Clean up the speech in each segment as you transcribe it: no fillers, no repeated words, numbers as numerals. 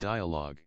Dialogue.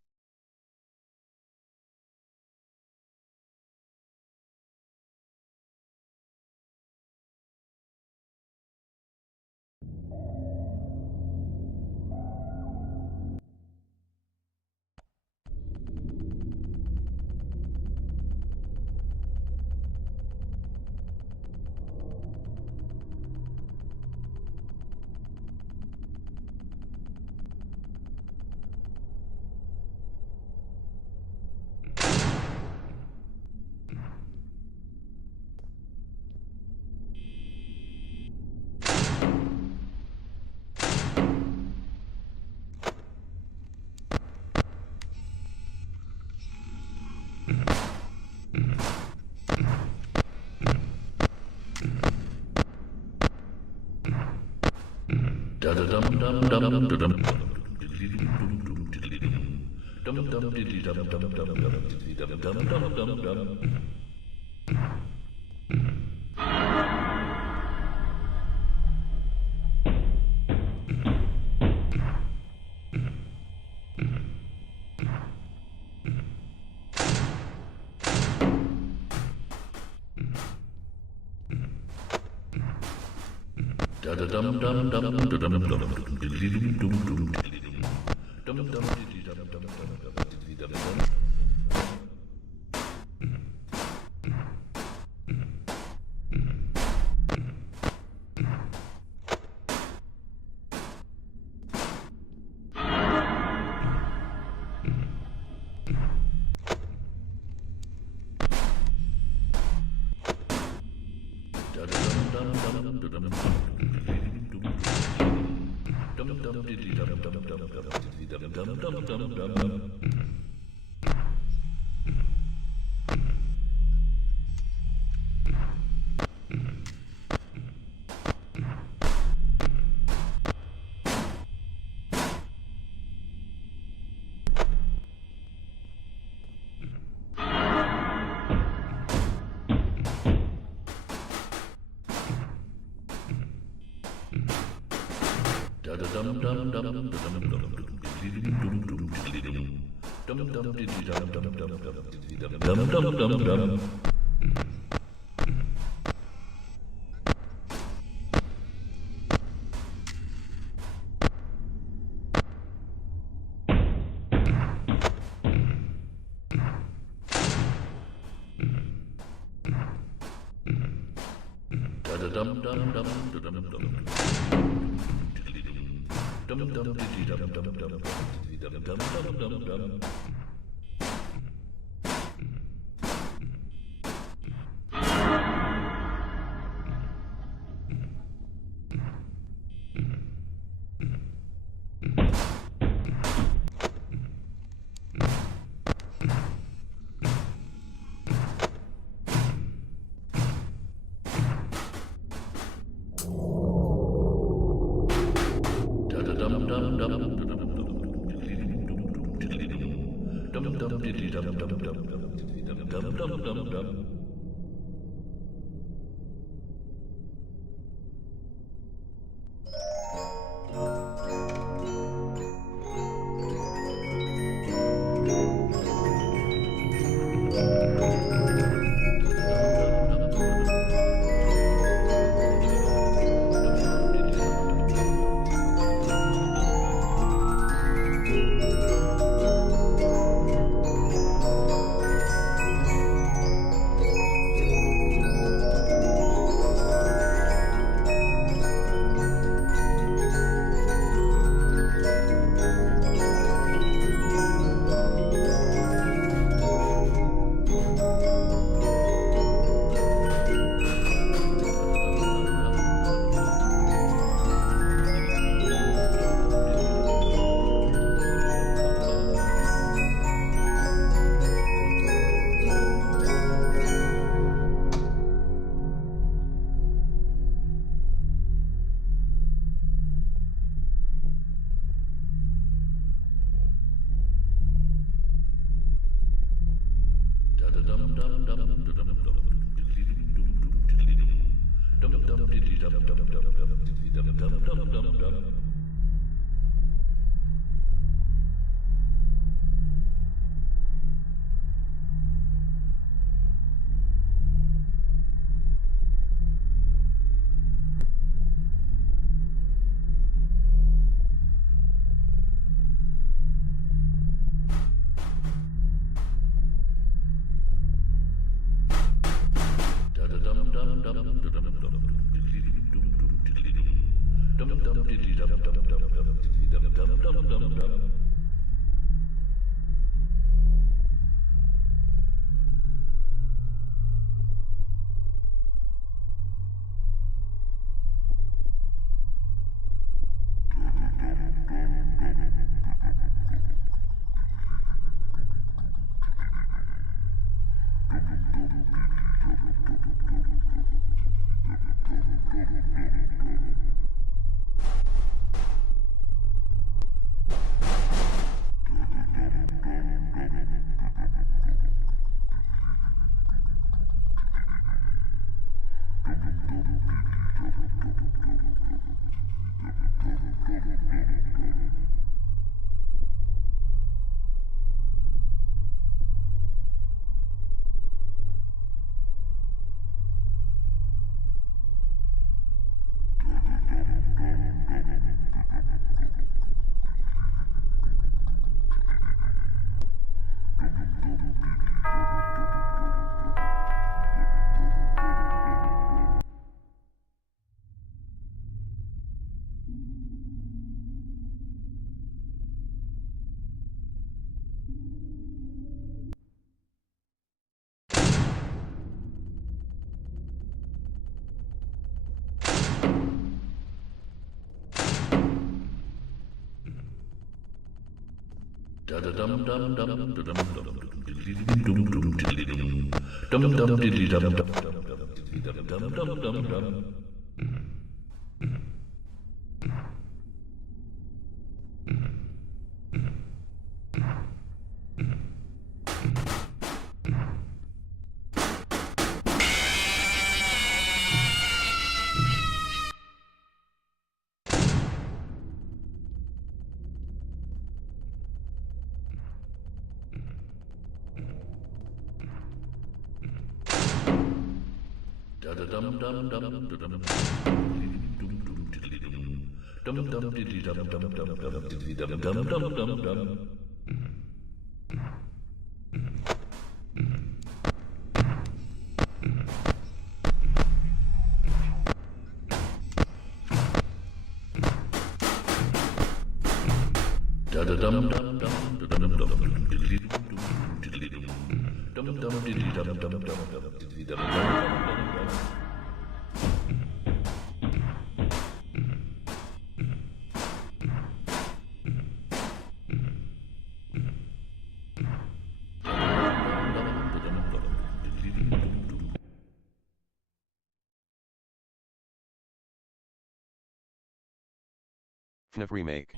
FNaF Remake.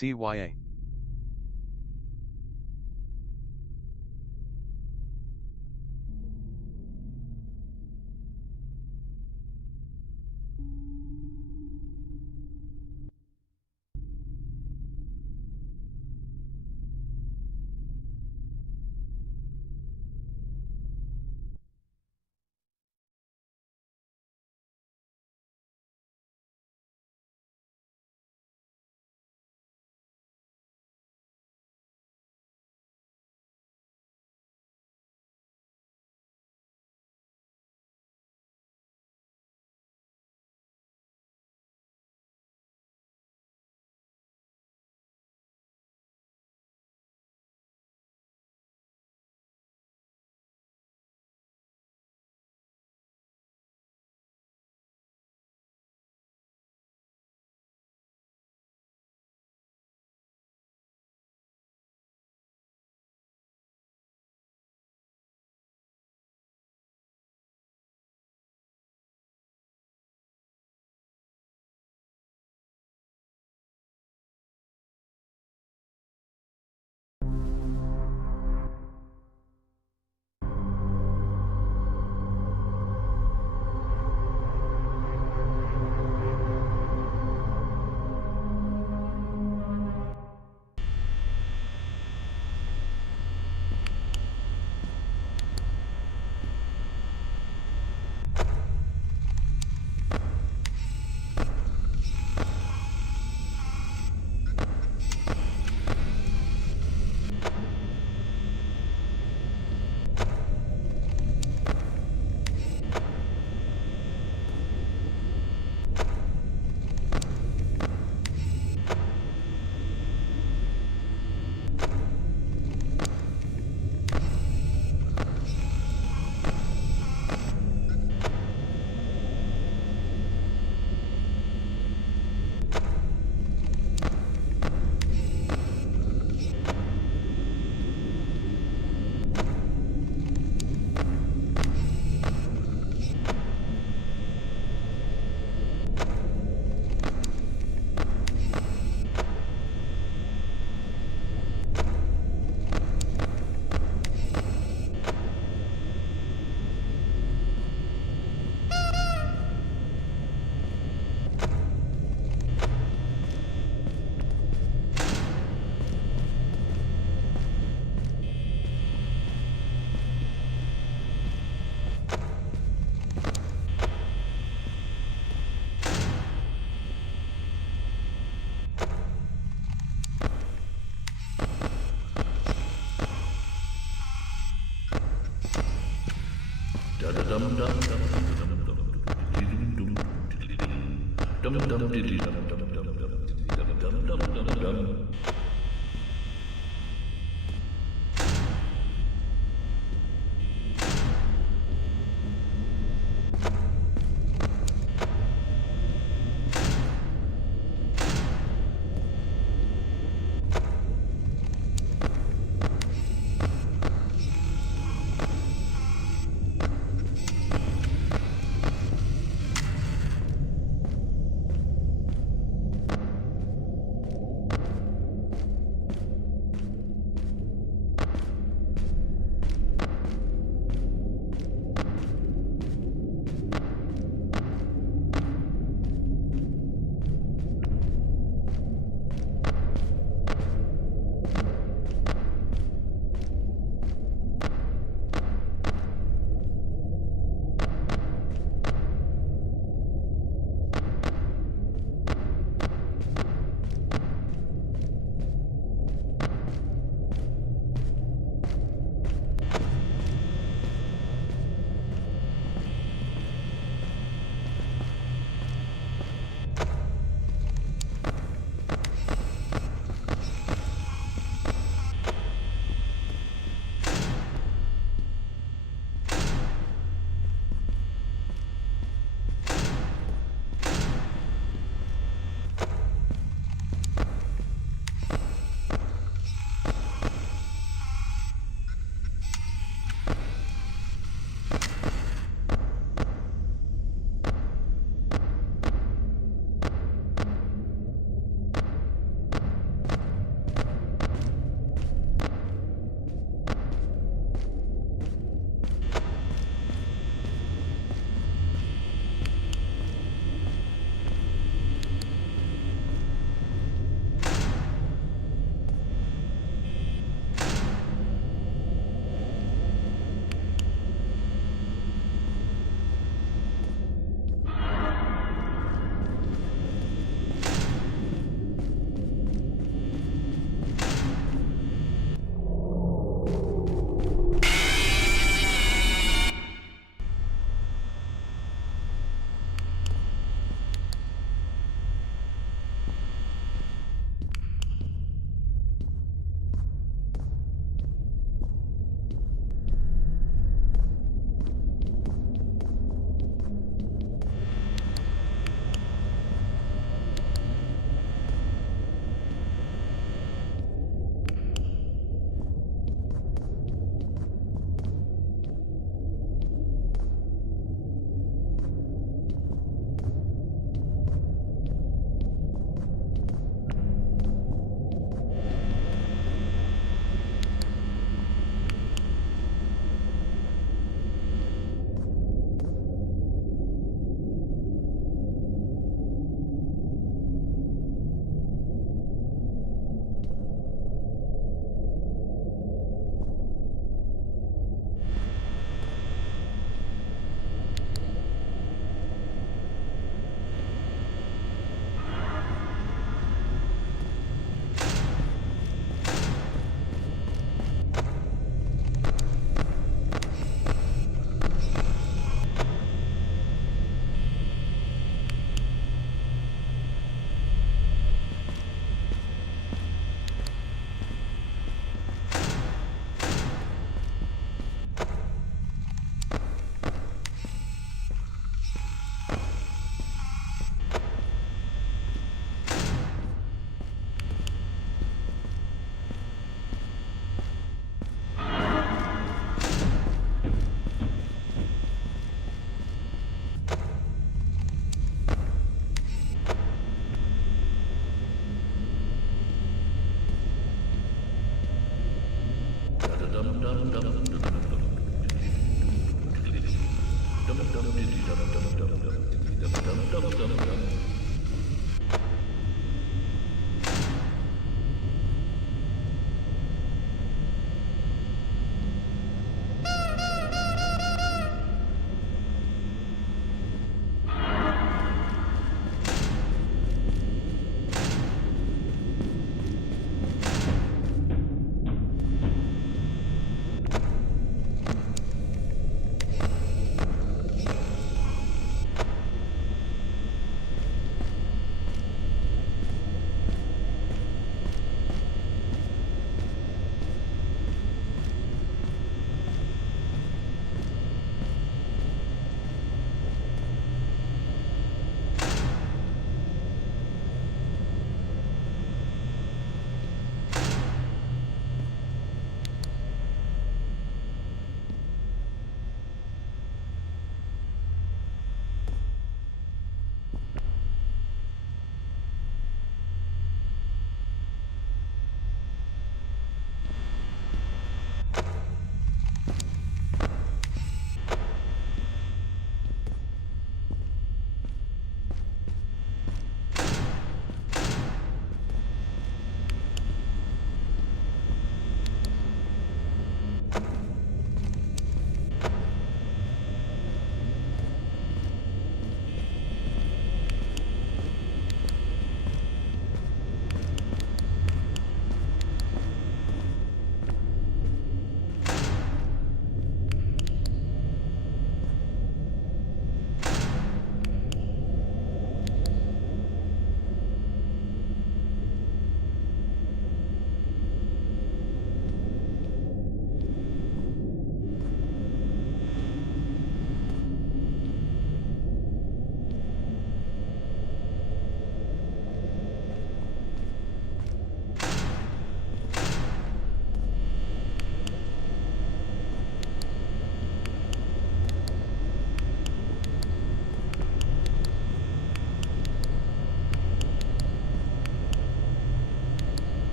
CYA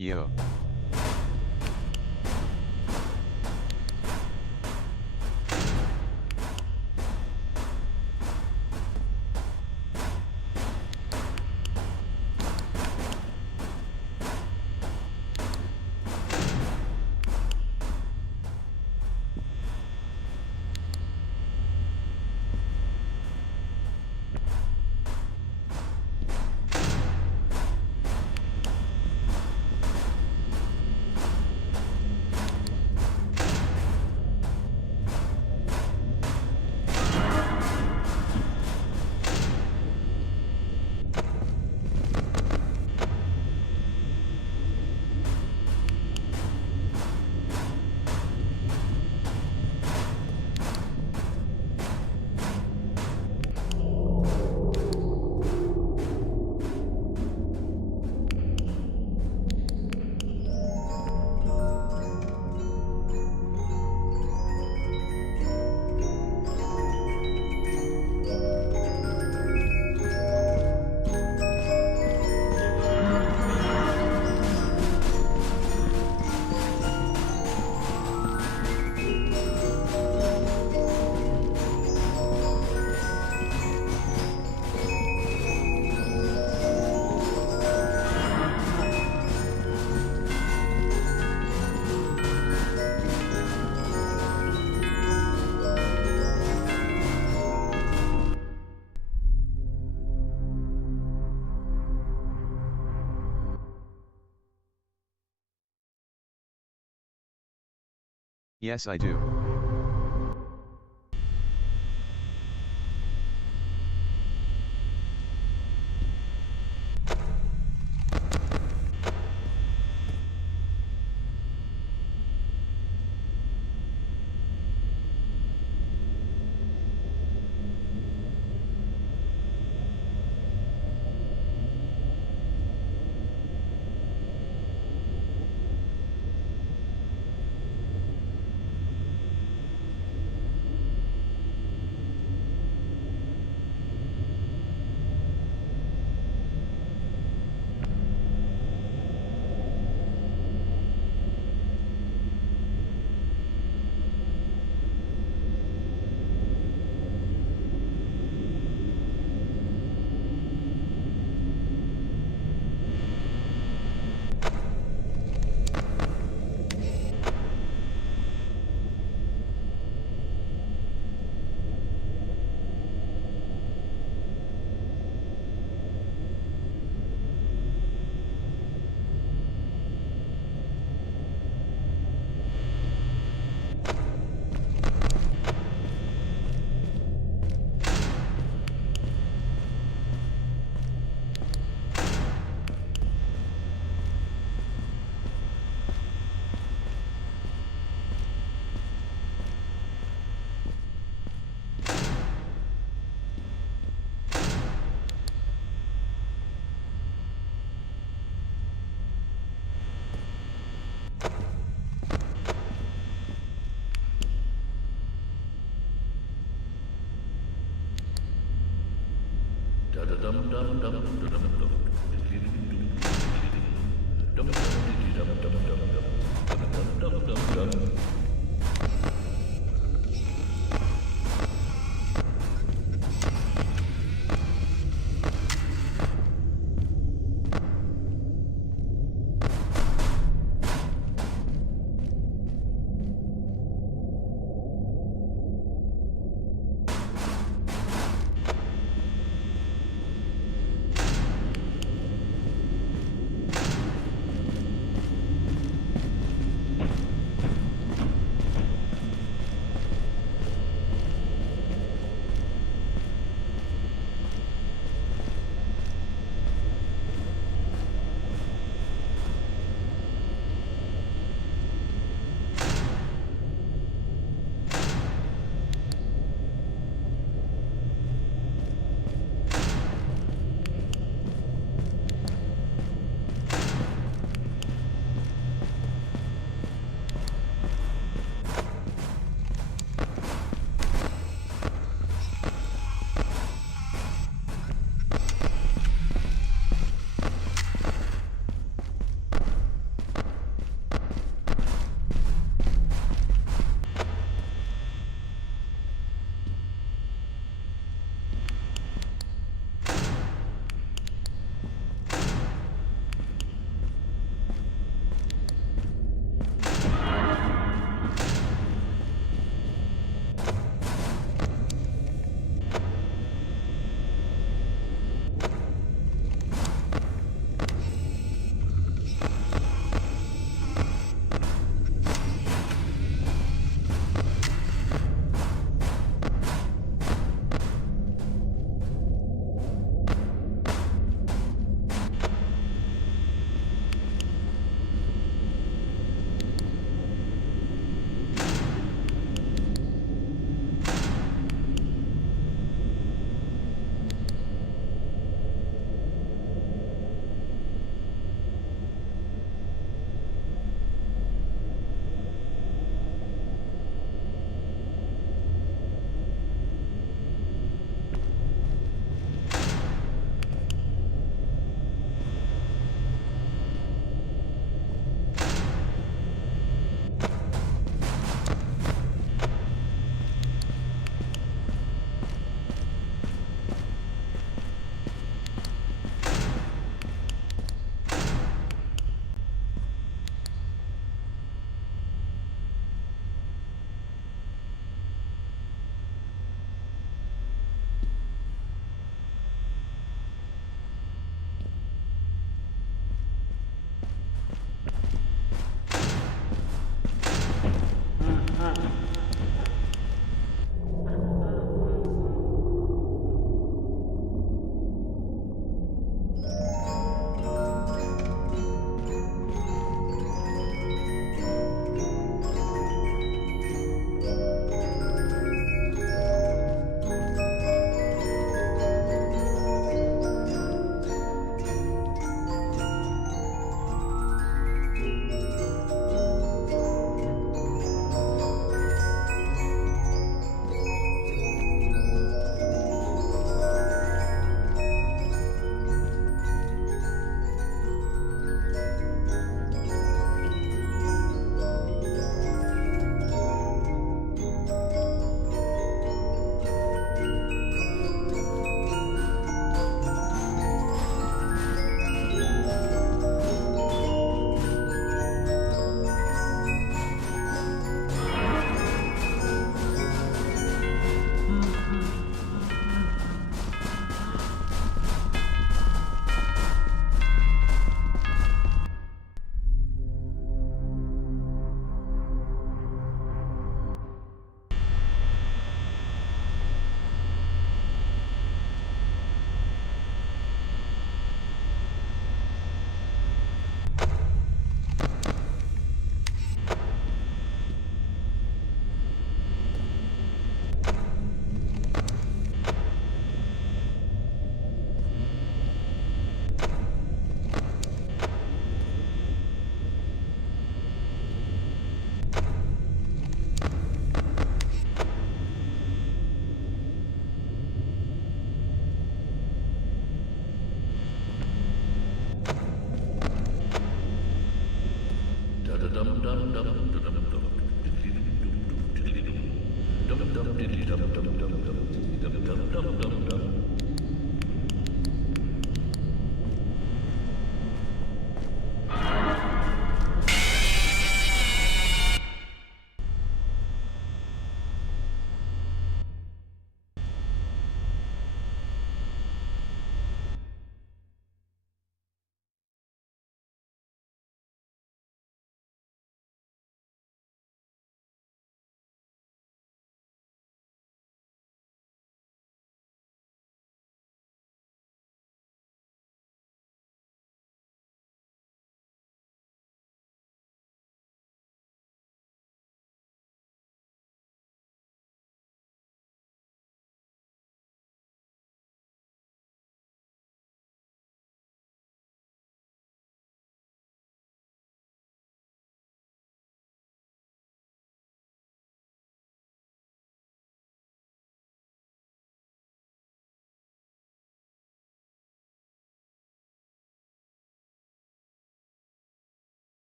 Yo. Yes, I do.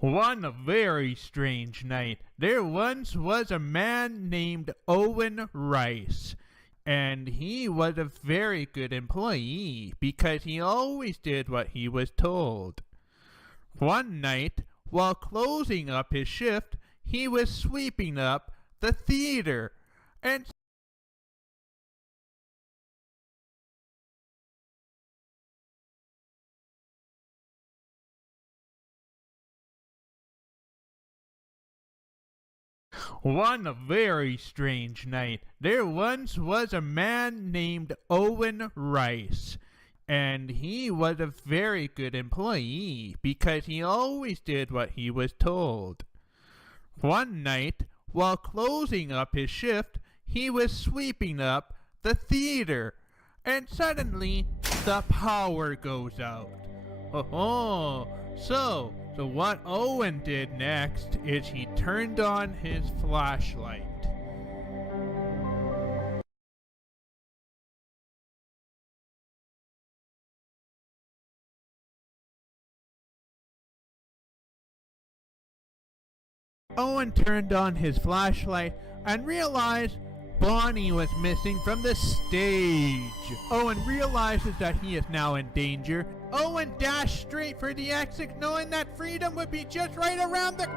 One very strange night, there once was a man named Owen Rice, and he was a very good employee because he always did what he was told. One night, while closing up his shift, he was sweeping up the theater, and one very strange night, there once was a man named Owen Rice, and he was a very good employee because he always did what he was told. One night, while closing up his shift, he was sweeping up the theater, and suddenly the power goes out. Oh, so what Owen did next is he turned on his flashlight. Owen turned on his flashlight and realized Bonnie was missing from the stage. Owen realizes that he is now in danger. Owen dashed straight for the exit, knowing that freedom would be just right around the...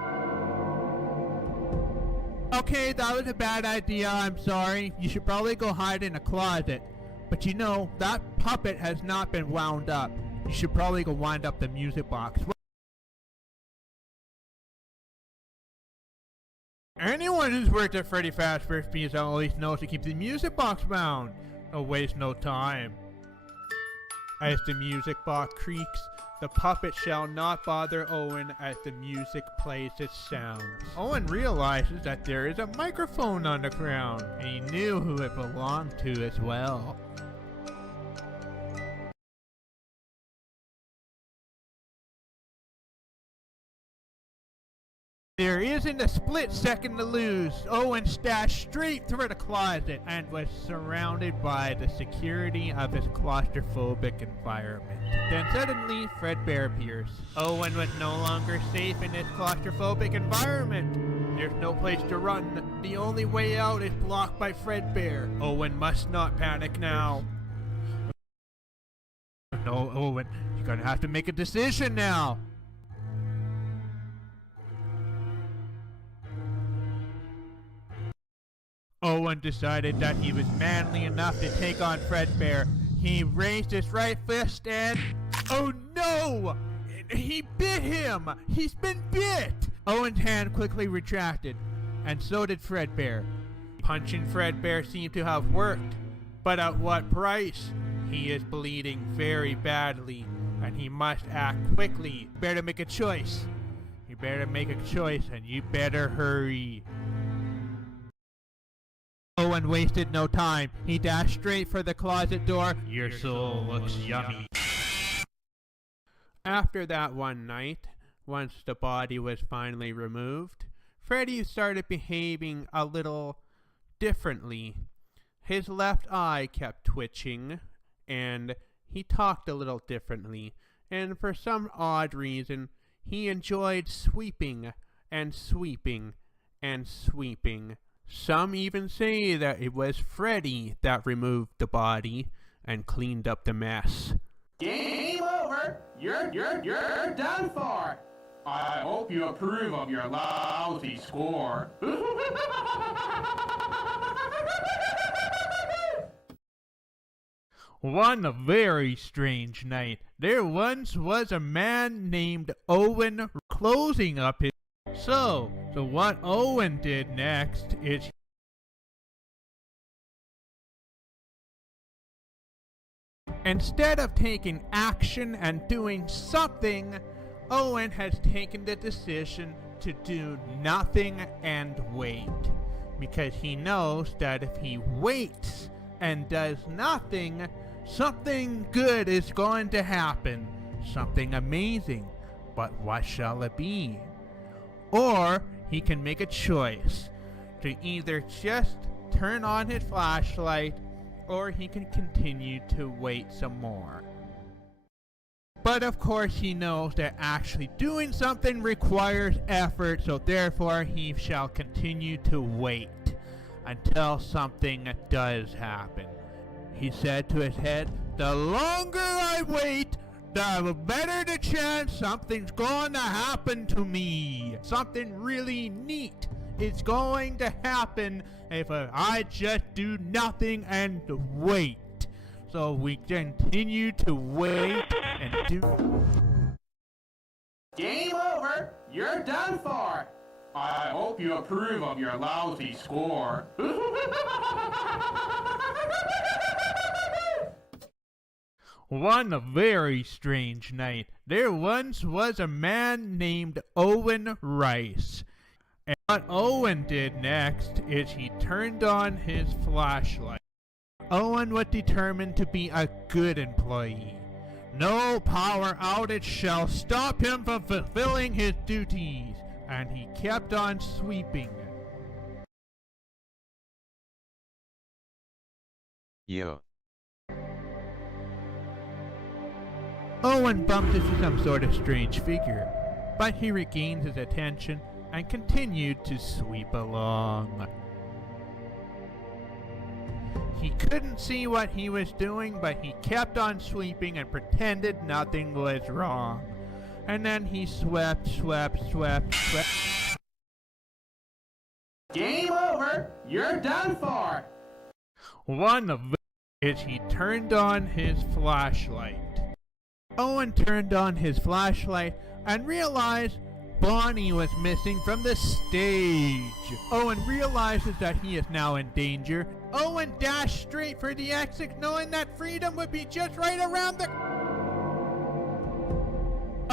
Okay, that was a bad idea, I'm sorry. You should probably go hide in a closet. But you know, that puppet has not been wound up. You should probably go wind up the music box. Anyone who's worked at Freddy Fazbear's Pizza at least knows to keep the music box bound. No waste no time. As the music box creaks, the puppet shall not bother Owen as the music plays its sounds. Owen realizes that there is a microphone on the ground, and he knew who it belonged to as well. There isn't a split second to lose. Owen dashed straight through the closet and was surrounded by the security of his claustrophobic environment. Then suddenly, Fredbear appears. Owen was no longer safe in his claustrophobic environment. There's no place to run. The only way out is blocked by Fredbear. Owen must not panic now. No, Owen, you're gonna have to make a decision now. Owen decided that he was manly enough to take on Fredbear. He raised his right fist and... Oh no! He bit him! He's been bit! Owen's hand quickly retracted, and so did Fredbear. Punching Fredbear seemed to have worked, but at what price? He is bleeding very badly, and he must act quickly. You better make a choice. You better make a choice, and you better hurry. Owen wasted no time. He dashed straight for the closet door. Your soul looks yummy. After that one night, once the body was finally removed, Freddy started behaving a little differently. His left eye kept twitching, and he talked a little differently, and for some odd reason, he enjoyed sweeping and sweeping and sweeping. Some even say that it was Freddy that removed the body and cleaned up the mess. Game over! You're done for! I hope you approve of your lousy score. One very strange night, there once was a man named Owen closing up his... So what Owen did next is... Instead of taking action and doing something, Owen has taken the decision to do nothing and wait. Because he knows that if he waits and does nothing, something good is going to happen. Something amazing. But what shall it be? Or he can make a choice to either just turn on his flashlight, or he can continue to wait some more. But of course he knows that actually doing something requires effort, so therefore he shall continue to wait until something does happen. He said to his head, "The longer I wait, the better the chance something's going to happen to me. Something really neat is going to happen if I just do nothing and wait." So we continue to wait and do. Game over! You're done for! I hope you approve of your lousy score. One very strange night, there once was a man named Owen Rice. And what Owen did next is he turned on his flashlight. Owen was determined to be a good employee. No power outage shall stop him from fulfilling his duties, and he kept on sweeping. Yo. Owen bumped into some sort of strange figure, but he regained his attention and continued to sweep along. He couldn't see what he was doing, but he kept on sweeping and pretended nothing was wrong. And then he swept. Game over! You're done for! One of it is he turned on his flashlight. Owen turned on his flashlight and realized Bonnie was missing from the stage. Owen realizes that he is now in danger. Owen dashed straight for the exit, knowing that freedom would be just right around the...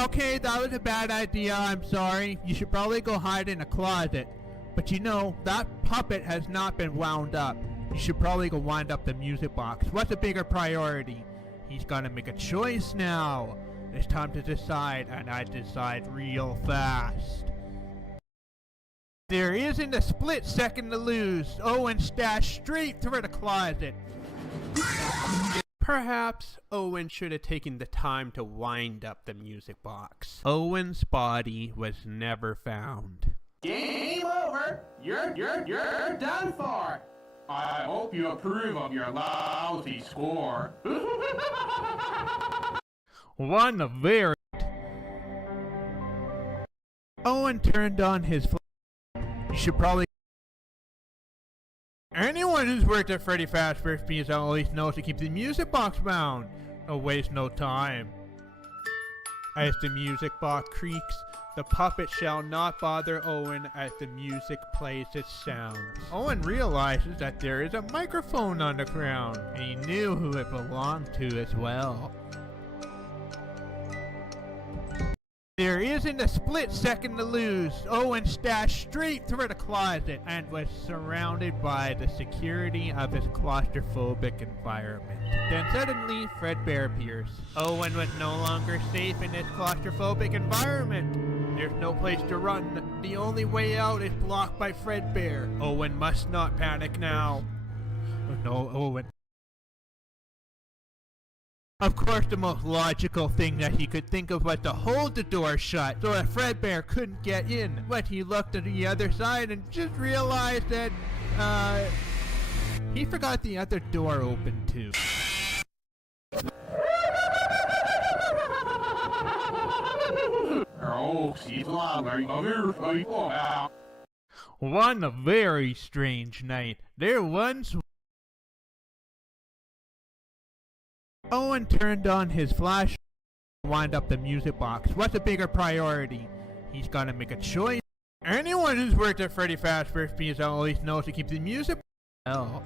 Okay, that was a bad idea, I'm sorry. You should probably go hide in a closet. But you know, that puppet has not been wound up. You should probably go wind up the music box. What's a bigger priority? He's gotta make a choice now. It's time to decide, and I decide real fast. There isn't a split second to lose. Owen dashed straight through the closet. Perhaps Owen should have taken the time to wind up the music box. Owen's body was never found. Game over! You're done for! I hope you approve of your lousy score. One very... Owen turned on his You should probably... Anyone who's worked at Freddy Fazbear's Pizza always knows to keep the music box bound. Don't waste no time. As the music box creaks, the puppet shall not bother Owen as the music plays its sounds. Owen realizes that there is a microphone on the ground, and he knew who it belonged to as well. There isn't a split second to lose. Owen dashed straight through the closet and was surrounded by the security of his claustrophobic environment. Then suddenly, Fredbear appears. Owen was no longer safe in his claustrophobic environment. There's no place to run. The only way out is blocked by Fredbear. Owen must not panic now. No, Owen. Of course, the most logical thing that he could think of was to hold the door shut so that Fredbear couldn't get in. But he looked at the other side and just realized that, he forgot the other door open too. One very strange night, there once... Owen turned on his flash and wind up the music box. What's a bigger priority? He's gotta make a choice. Anyone who's worked at Freddy Fazbear's Pizza always knows to keep the music well.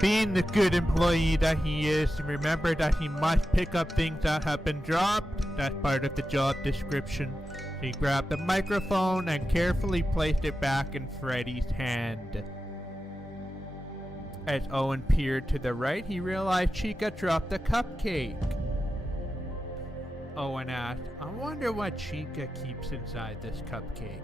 Being the good employee that he is, remember that he must pick up things that have been dropped. That's part of the job description. He grabbed the microphone and carefully placed it back in Freddy's hand. As Owen peered to the right, he realized Chica dropped the cupcake. Owen asked, I wonder what Chica keeps inside this cupcake.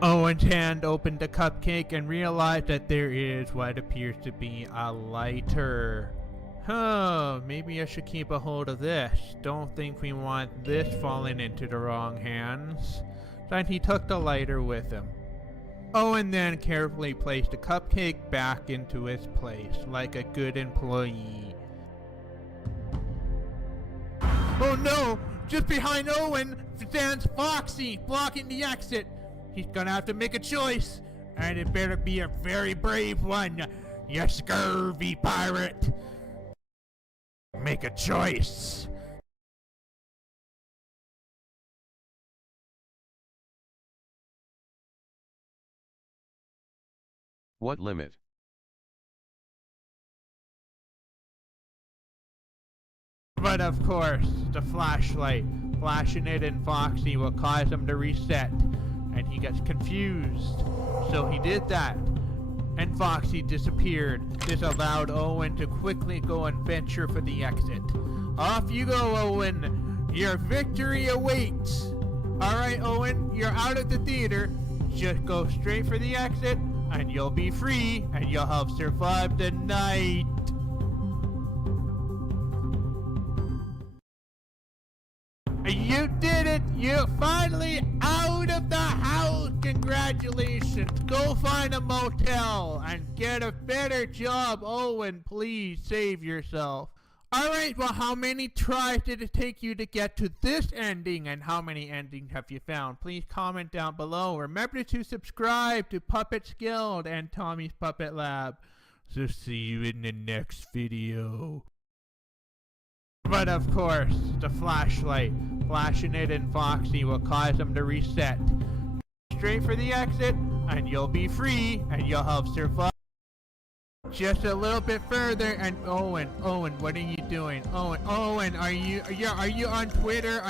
Owen's hand opened the cupcake and realized that there is what appears to be a lighter. Maybe I should keep a hold of this. Don't think we want this falling into the wrong hands. Then he took the lighter with him. Owen then carefully placed the cupcake back into its place like a good employee. Oh no! Just behind Owen stands Foxy, blocking the exit. He's gonna have to make a choice, and it better be a very brave one, you scurvy pirate. Make a choice. What limit? But of course, the flashlight, flashing it in Foxy will cause him to reset, and he gets confused. So he did that, and Foxy disappeared. This allowed Owen to quickly go and venture for the exit. Off you go, Owen. Your victory awaits. Alright, Owen, you're out of the theater. Just go straight for the exit, and you'll be free, and you'll have survived the night. You did it! You're finally out of the house! Congratulations! Go find a motel and get a better job. Owen, please save yourself. Alright, well, how many tries did it take you to get to this ending, and how many endings have you found? Please comment down below. Remember to subscribe to Puppets Guild and Tommy's Puppet Lab. So see you in the next video. But of course, the flashlight, flashing it in Foxy will cause him to reset. Straight for the exit, and you'll be free, and you'll have survived. Just a little bit further, and Owen, what are you doing? Owen, are you on Twitter?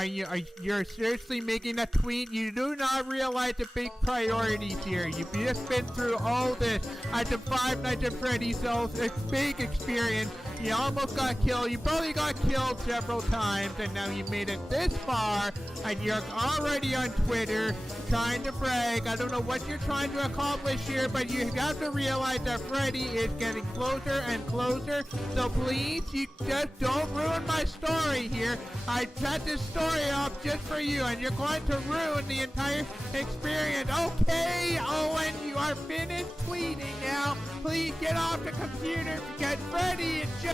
You're seriously making a tweet? You do not realize the big priorities here. You've just been through all this at the Five Nights at Freddy's, so it's big experience. You almost got killed. You probably got killed several times, and now you made it this far, and you're already on Twitter trying to brag. I don't know what you're trying to accomplish here, but you have to realize that Freddy is getting closer and closer. So please, you just don't ruin my story here. I set this story up just for you, and you're going to ruin the entire experience. Okay, Owen, you are finished tweeting now. Please get off the computer because Freddy is just...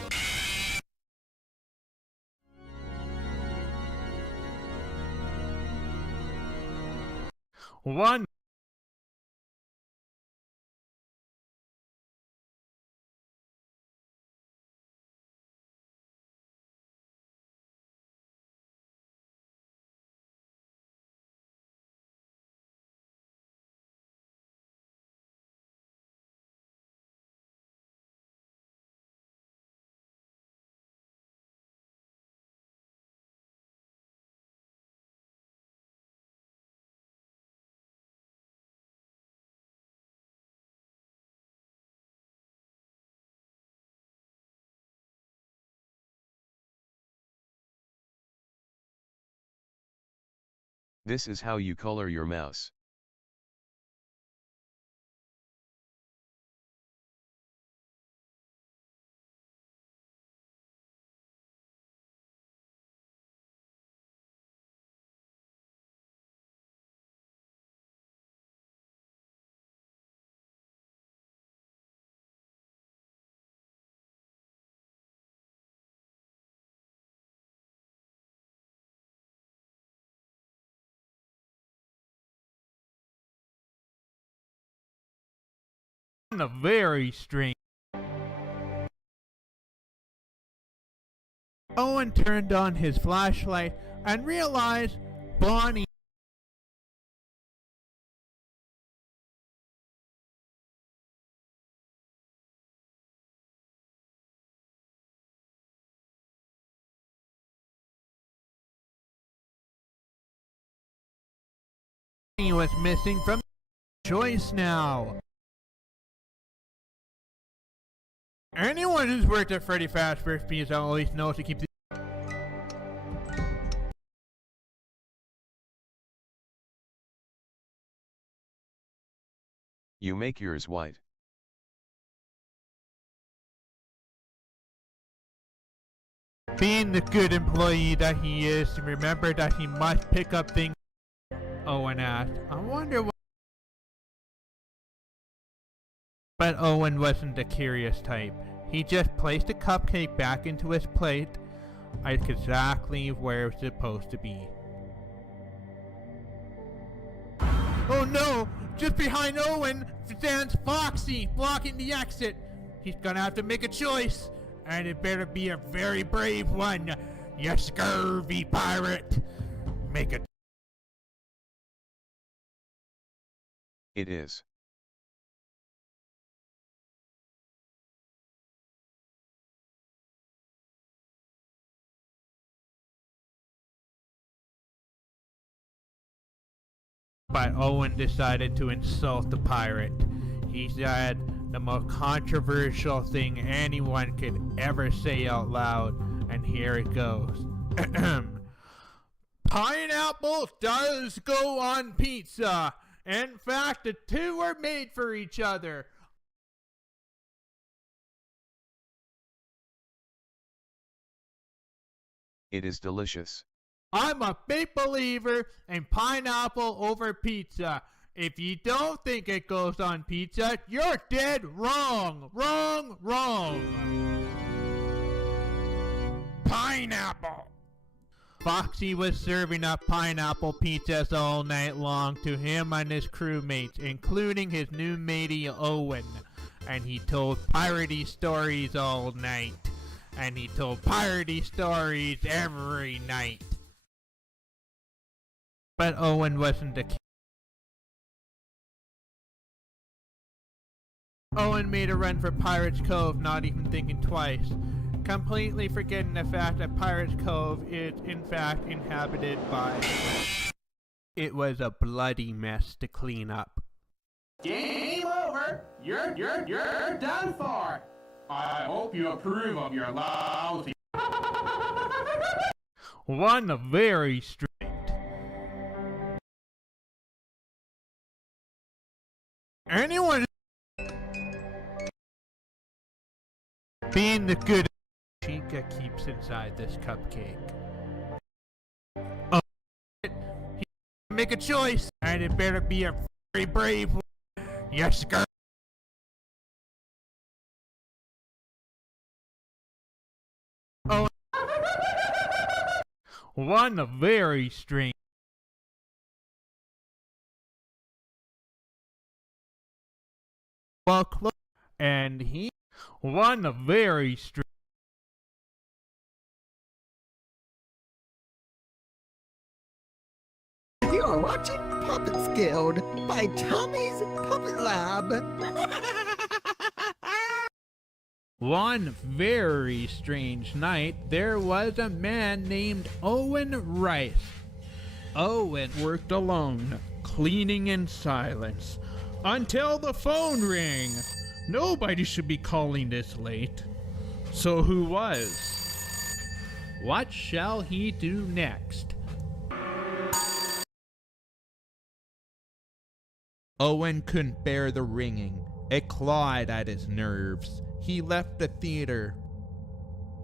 One. This is how you color your mouse. A very strange. Owen turned on his flashlight and realized Bonnie was missing from the choice now. Anyone who's worked at Freddy Fazbear's Pizza always knows to keep the You make yours white. Being the good employee that he is, he remembered that he must pick up things. Owen asked, I wonder what. But Owen wasn't the curious type. He just placed the cupcake back into his plate, exactly where it's supposed to be. Oh no! Just behind Owen stands Foxy, blocking the exit. He's gonna have to make a choice, and it better be a very brave one. You scurvy pirate! Make a. It is. But Owen decided to insult the pirate. He said the most controversial thing anyone could ever say out loud, and here it goes. Pineapple does go on pizza. In fact, the two were made for each other. It is delicious. I'm a big believer in pineapple over pizza. If you don't think it goes on pizza, you're dead wrong. Wrong, wrong. Pineapple. Foxy was serving up pineapple pizzas all night long to him and his crewmates, including his new matey Owen. And he told piratey stories all night. And he told piratey stories every night. But Owen wasn't a. Owen made a run for Pirate's Cove, not even thinking twice, completely forgetting the fact that Pirate's Cove is in fact inhabited by. It was a bloody mess to clean up. Game over. You're done for. I hope you approve of your lousy. One very strict. Anyone being the good Chica keeps inside this cupcake. Oh, he make a choice, and it better be a very brave one. Yes, girl. Oh, one very strange. Well, and he won a very strange. You are watching Puppets Guild by Tommy's Puppet Lab. One very strange night, there was a man named Owen Rice. Owen worked alone, cleaning in silence, until the phone rang. Nobody should be calling this late. So who was? What shall he do next? Owen couldn't bear the ringing. It clawed at his nerves. He left the theater,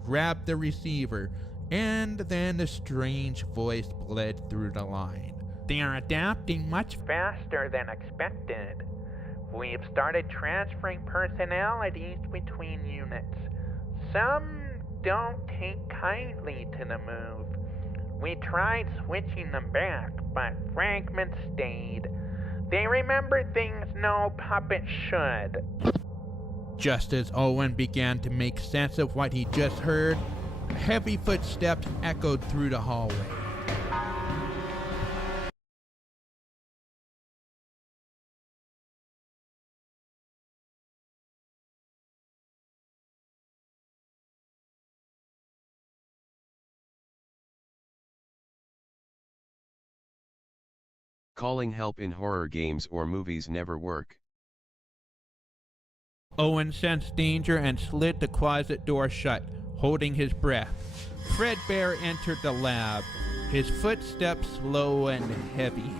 grabbed the receiver, and then a strange voice bled through the line. They are adapting much faster than expected. We've started transferring personalities between units. Some don't take kindly to the move. We tried switching them back, but fragments stayed. They remember things no puppet should. Just as Owen began to make sense of what he just heard, heavy footsteps echoed through the hallway. Calling help in horror games or movies never work. Owen sensed danger and slid the closet door shut, holding his breath. Fredbear entered the lab, his footsteps slow and heavy.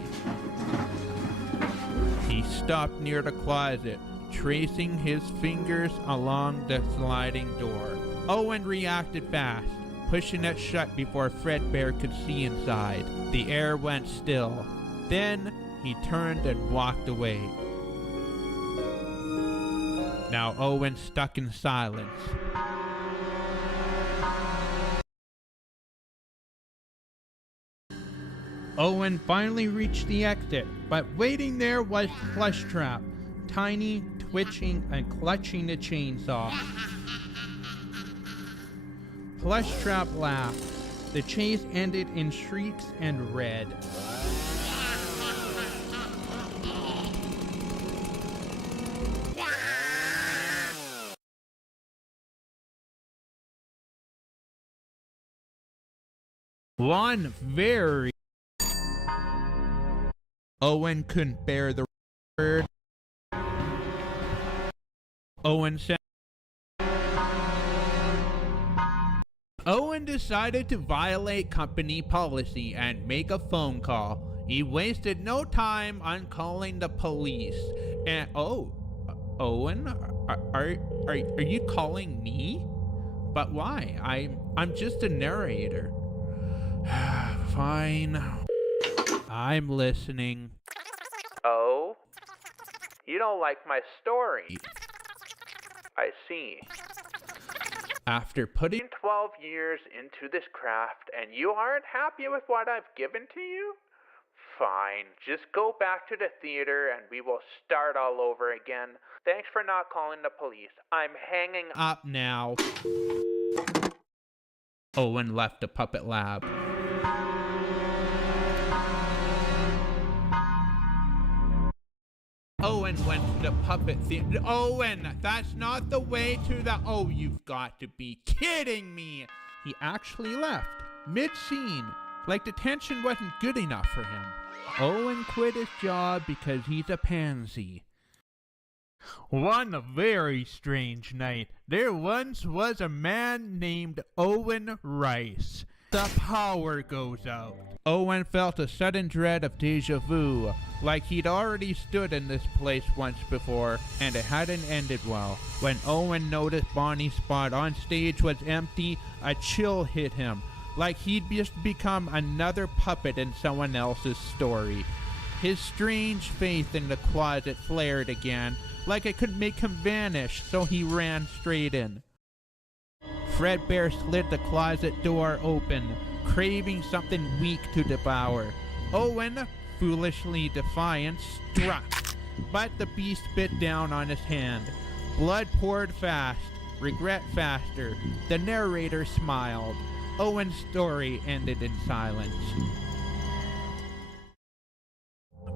He stopped near the closet, tracing his fingers along the sliding door. Owen reacted fast, pushing it shut before Fredbear could see inside. The air went still. Then he turned and walked away. Now Owen stuck in silence. Owen finally reached the exit, but waiting there was Plushtrap, tiny, twitching, and clutching the chainsaw. Plushtrap laughed. The chase ended in shrieks and red. One very... Owen couldn't bear the word. Owen said... Owen decided to violate company policy and make a phone call. He wasted no time on calling the police. And Owen, are you calling me? But why? I'm just a narrator. Fine. I'm listening. Oh? You don't like my story? I see. After putting 12 years into this craft and you aren't happy with what I've given to you? Fine, just go back to the theater and we will start all over again. Thanks for not calling the police. I'm hanging up now. Owen left the puppet lab. Owen went to the puppet theater. Owen, that's not the way to the... Oh, you've got to be kidding me. He actually left, mid-scene, like the tension wasn't good enough for him. Owen quit his job because he's a pansy. One very strange night, there once was a man named Owen Rice. The power goes out. Owen felt a sudden dread of deja vu, like he'd already stood in this place once before, and it hadn't ended well. When Owen noticed Bonnie's spot on stage was empty, a chill hit him, like he'd just become another puppet in someone else's story. His strange faith in the closet flared again, like it could make him vanish, so he ran straight in. Fredbear slid the closet door open, craving something weak to devour. Owen, foolishly defiant, struck, but the beast bit down on his hand. Blood poured fast, regret faster. The narrator smiled. Owen's story ended in silence.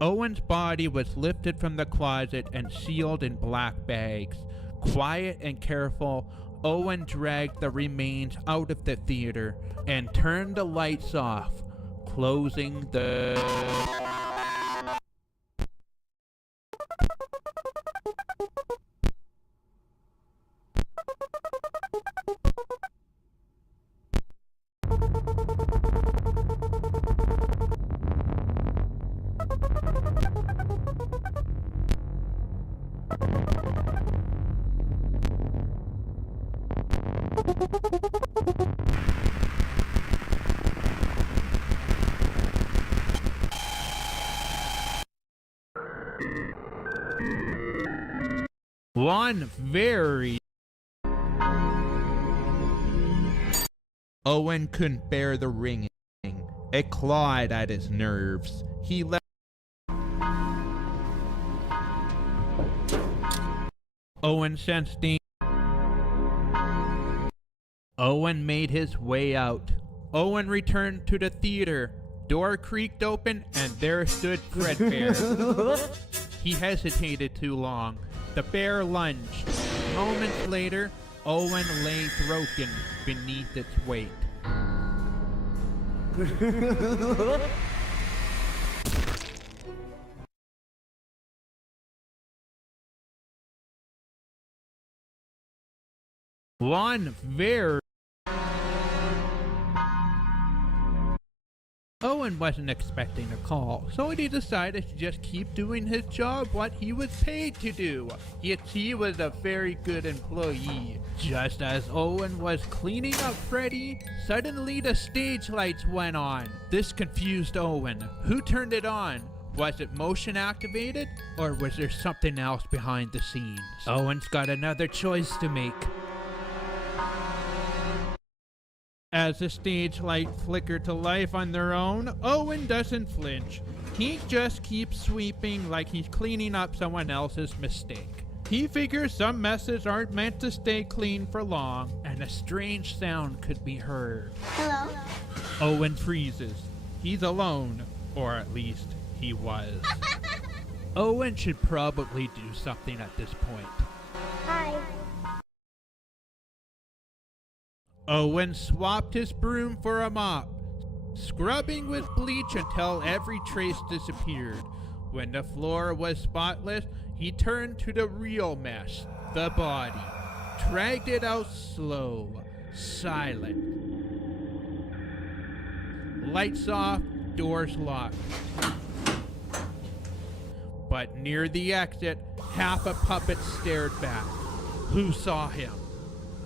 Owen's body was lifted from the closet and sealed in black bags. Quiet and careful, Owen dragged the remains out of the theater and turned the lights off, closing the... One very... Owen couldn't bear the ringing. It clawed at his nerves. He let... Owen sensed danger. Owen made his way out. Owen returned to the theater. Door creaked open and there stood Fredbear. He hesitated too long. The bear lunged. Moments later, Owen lay broken beneath its weight. One very... Owen Owen wasn't expecting a call, so he decided to just keep doing his job what he was paid to do. Yet he was a very good employee. Just as Owen was cleaning up Freddy, suddenly the stage lights went on. This confused Owen. Who turned it on? Was it motion activated, or was there something else behind the scenes? Owen's got another choice to make. As the stage light flicker to life on their own, Owen doesn't flinch. He just keeps sweeping like he's cleaning up someone else's mistake. He figures some messes aren't meant to stay clean for long, and a strange sound could be heard. Hello? Owen freezes. He's alone, or at least he was. Owen should probably do something at this point. Hi. Owen swapped his broom for a mop, scrubbing with bleach until every trace disappeared. When the floor was spotless, he turned to the real mess, the body, dragged it out slow, silent. Lights off, doors locked. But near the exit, half a puppet stared back. Who saw him?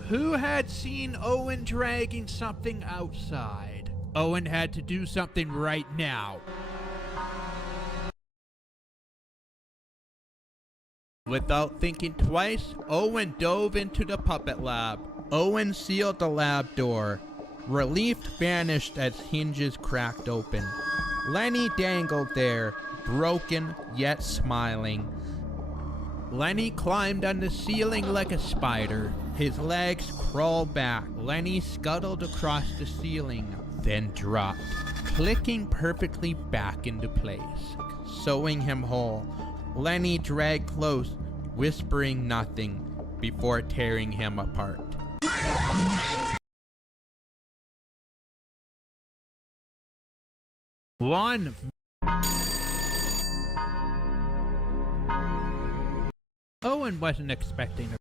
Who had seen Owen dragging something outside? Owen had to do something right now. Without thinking twice, Owen dove into the puppet lab. Owen sealed the lab door. Relief vanished as hinges cracked open. Lenny dangled there, broken yet smiling. Lenny climbed on the ceiling like a spider. His legs crawled back. Lenny scuttled across the ceiling, then dropped, clicking perfectly back into place, sewing him whole. Lenny dragged close, whispering nothing, before tearing him apart. One. Owen wasn't expecting a...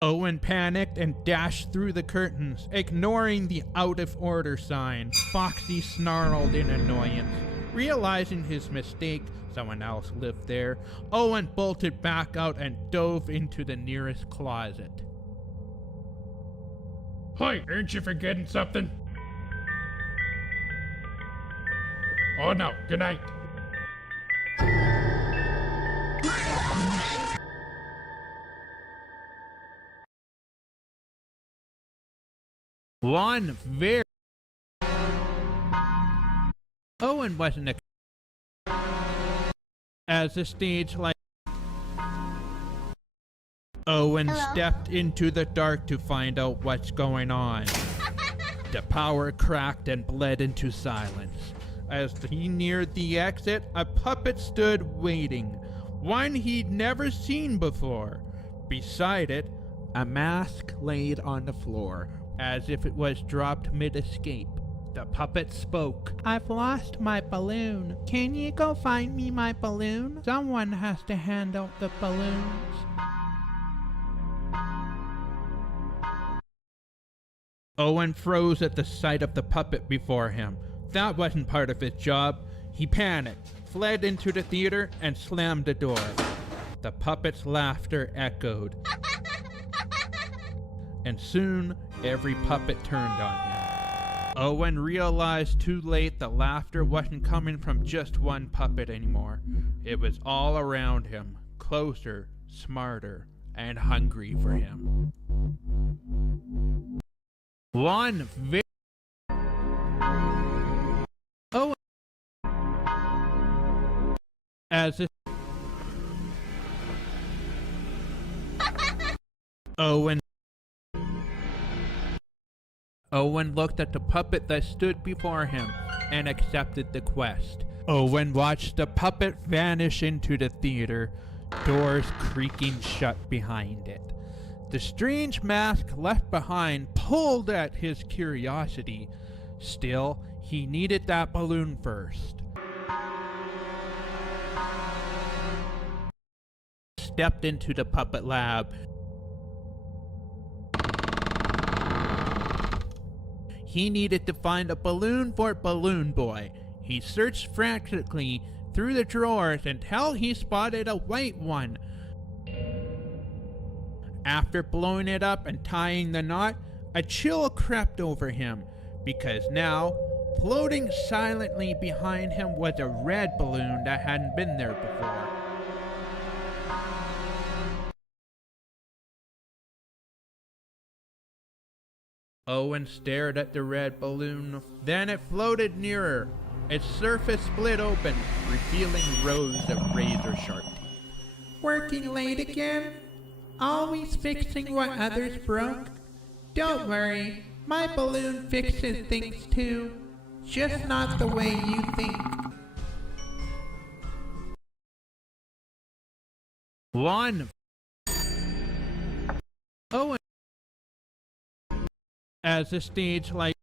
Owen panicked and dashed through the curtains, ignoring the out of order sign. Foxy snarled in annoyance. Realizing his mistake, someone else lived there, Owen bolted back out and dove into the nearest closet. Hi, aren't you forgetting something? Oh no, good night. One very... Owen wasn't as the stage light... Owen stepped into the dark to find out what's going on. The power cracked and bled into silence. As he neared the exit, a puppet stood waiting, one he'd never seen before. Beside it, a mask laid on the floor, as if it was dropped mid-escape. The puppet spoke. "I've lost my balloon. Can you go find me my balloon? Someone has to hand out the balloons." Owen froze at the sight of the puppet before him. That wasn't part of his job. He panicked, fled into the theater, and slammed the door. The puppet's laughter echoed. And soon, every puppet turned on him. Owen realized too late the laughter wasn't coming from just one puppet anymore. It was all around him, closer, smarter, and hungry for him. One very... Owen... As if... Owen looked at the puppet that stood before him and accepted the quest. Owen watched the puppet vanish into the theater, doors creaking shut behind it. The strange mask left behind pulled at his curiosity. Still, he needed that balloon first. Stepped into the puppet lab. He needed to find a balloon for Balloon Boy. He searched frantically through the drawers until he spotted a white one. After blowing it up and tying the knot, a chill crept over him, because now, floating silently behind him was a red balloon that hadn't been there before. Owen stared at the red balloon. Then it floated nearer. Its surface split open, revealing rows of razor-sharp teeth. Working late again? Always fixing what others broke? Don't worry, my balloon fixes things too. Just not the way you think. One. Owen. As the stage light.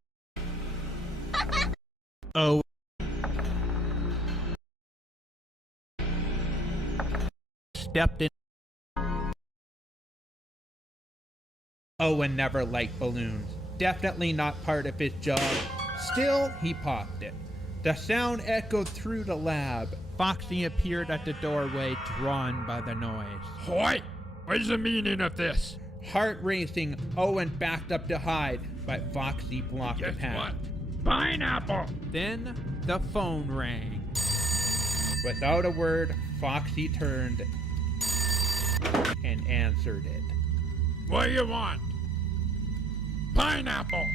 Owen. Stepped in. Owen never liked balloons. Definitely not part of his job. Still, he popped it. The sound echoed through the lab. Foxy appeared at the doorway, drawn by the noise. Hoy! What's the meaning of this? Heart racing, Owen backed up to hide, but Foxy blocked the Guess path. what? Pineapple! Then the phone rang. Without a word, Foxy turned and answered it. What do you want? Pineapple!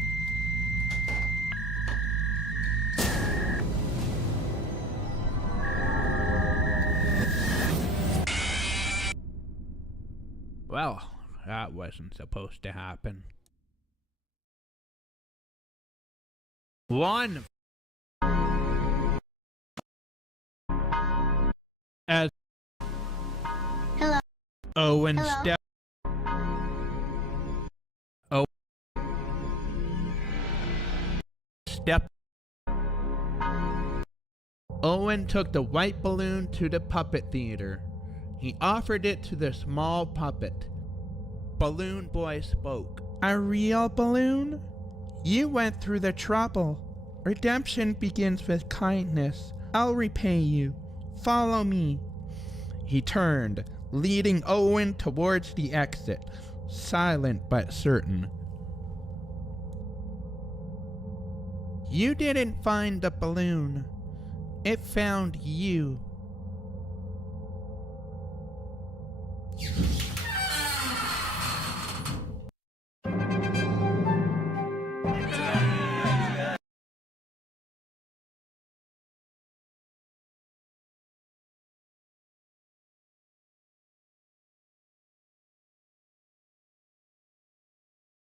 Well, that wasn't supposed to happen. One. As Hello. Owen Hello? stepped. Owen took the white balloon to the puppet theater. He offered it to the small puppet. Balloon Boy spoke. A real balloon? You went through the trouble. Redemption begins with kindness. I'll repay you. Follow me. He turned, leading Owen towards the exit, silent but certain. You didn't find the balloon. It found you.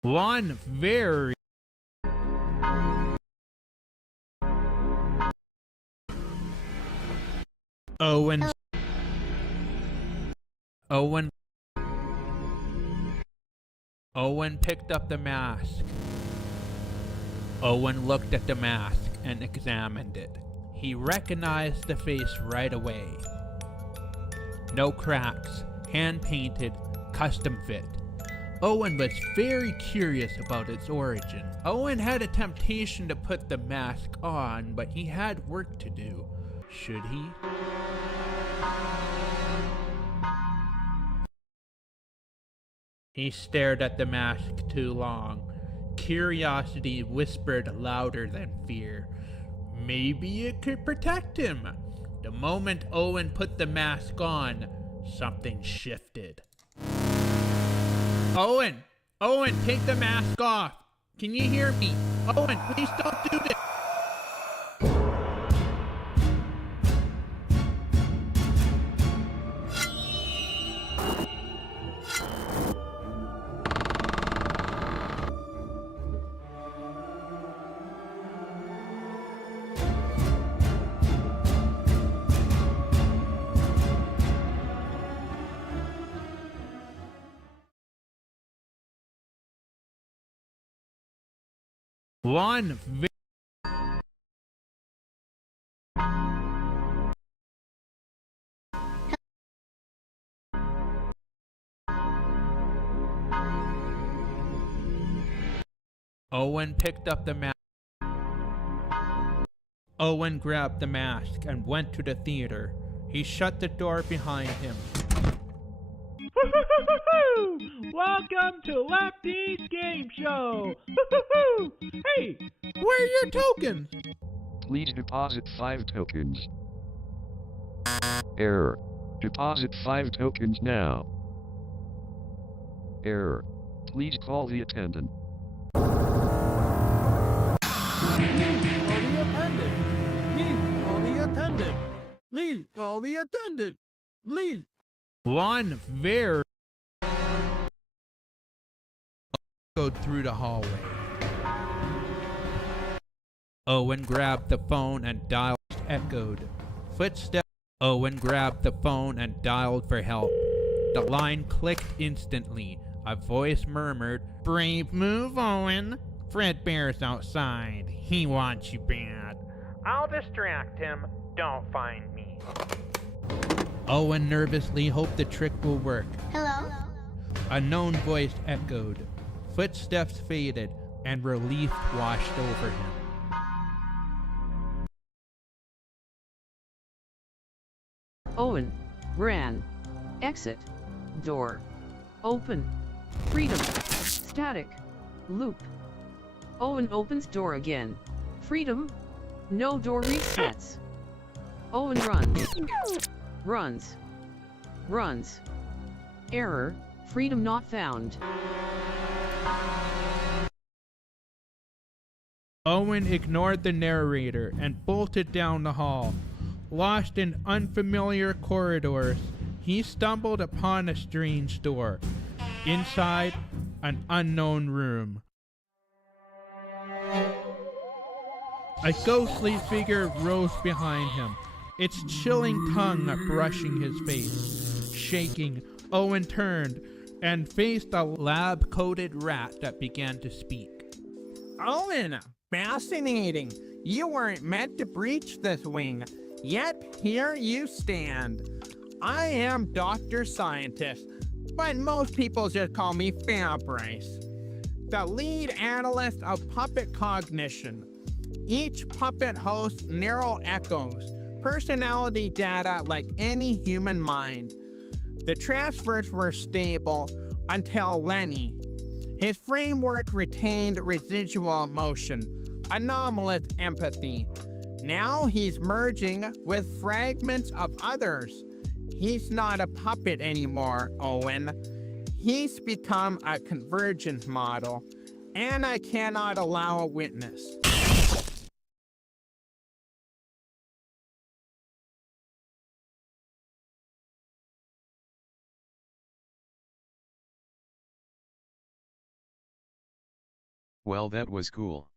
One very Owen picked up the mask. Owen looked at the mask and examined it. He recognized the face right away. No cracks, hand-painted, custom fit. Owen was very curious about its origin. Owen had a temptation to put the mask on, but he had work to do. Should he? He stared at the mask too long. Curiosity whispered louder than fear. Maybe it could protect him. The moment Owen put the mask on, something shifted. Owen! Owen, take the mask off! Can you hear me? Owen, please don't do this! One Owen picked up the mask. Owen grabbed the mask and went to the theater. He shut the door behind him. Welcome to Lefty's Game Show! Hey, Where are your tokens? Please deposit 5 tokens. Error. Deposit 5 tokens now. Error. Please call the attendant. Please call the attendant. Please. One very go through the hallway. Owen grabbed the phone and dialed. Echoed. Footsteps. Owen grabbed the phone and dialed for help. The line clicked instantly. A voice murmured, "Brave move, Owen. Fredbear's outside. He wants you bad." I'll distract him. Don't find me. Owen nervously hoped the trick will work. Hello? A known voice echoed. Footsteps faded, and relief washed over him. Owen ran. Exit. Door. Open. Freedom. Static. Loop. Owen opens door again. Freedom. No door resets. Owen runs. Runs. Runs. Error. Freedom not found. Owen ignored the narrator and bolted down the hall. Lost in unfamiliar corridors, he stumbled upon a strange door. Inside, an unknown room. A ghostly figure rose behind him, its chilling tongue brushing his face. Shaking, Owen turned and faced a lab-coated rat that began to speak. Owen, fascinating. You weren't meant to breach this wing, yet here you stand. I am Dr. Scientist, but most people just call me Fabrice, the lead analyst of puppet cognition. Each puppet hosts neural echoes, personality data like any human mind. The transfers were stable until Lenny. His framework retained residual emotion, anomalous empathy. Now he's merging with fragments of others. He's not a puppet anymore, Owen. He's become a convergent model, and I cannot allow a witness. Well, that was cool.